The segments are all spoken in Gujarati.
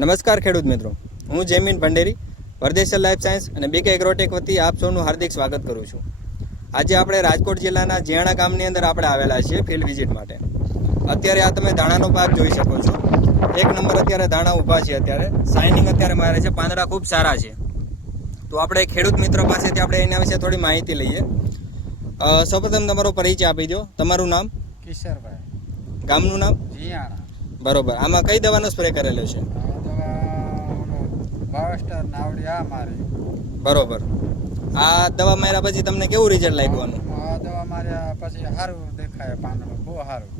નમસ્કાર ખેડૂત મિત્રો, હું જયમીન ભંડેરી પરદેશર લાઈફ સાયન્સ અને બીકે એગ્રોટેક વતી આપ સૌનું હાર્દિક સ્વાગત કરું છું. આજે આપણે રાજકોટ જિલ્લાના જીયાણા ગામની અંદર આપણે આવેલા છીએ ફિલ્ડ વિઝિટ માટે. અત્યારે આ તમે દાણાનો પાક જોઈ શકો છો. એક નંબર અત્યારે દાણા ઊભા છે. અત્યારે શાઇનિંગ અત્યારે મારે છે, પાંદડા ખૂબ સારા છે. તો આપણે ખેડૂત મિત્ર પાસેથી આપણે એના વિશે થોડી માહિતી લઈએ. સૌપ્રથમ તમારો પરિચય આપી દો. તમારું નામ? કિશોરભાઈ. ગામનું નામ? જીયાણા. બરોબર. આમાં કઈ દવાનો સ્પ્રે કરેલો છે? ભાવસ્ટર નાવડી આ મારી. બરોબર. આ દવા માર્યા પછી તમને કેવું રિઝલ્ટ લાગ્યું? આ દવા માર્યા પછી સારું દેખાય, પાંદડું બહુ સારું.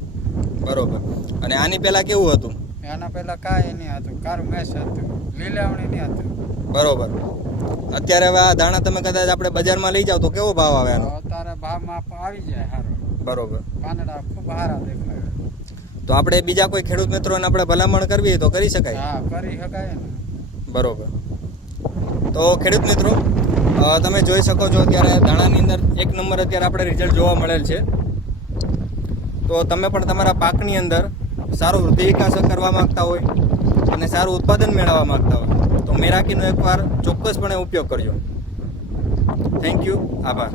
બરોબર. અને આની પહેલા કેવું હતું? એના પહેલા કાંઈ નહીં હતું, કારું મેસ હતું, લીલાવણી નહીં હતું. બરોબર. અત્યારે હવે આ દાણા તમે કદાચ આપણે બજારમાં લઈ જાવ તો કેવો ભાવ આવે આનો? અત્યારે ભાવમાં આવી જાય સારું. બરોબર. પાંદડા ખૂબ સારા દેખાય. તો આપણે બીજા કોઈ ખેડૂત મિત્રોને આપણે ભલામણ કરવી તો કરી શકાય? હા, કરી શકાય ને. બરોબર. તો ખેડૂત મિત્રો, તમે જોઈ શકો છો અત્યારે દાણાની અંદર એક નંબર અત્યારે આપણે રિઝલ્ટ જોવા મળેલ છે. તો તમે પણ તમારા પાકની અંદર સારો વૃદ્ધિ વિકાસ કરવા માંગતા હોય અને સારું ઉત્પાદન મેળવવા માંગતા હોય તો મેરાકીનો એકવાર ચોક્કસપણે ઉપયોગ કરજો. Thank you. આભાર.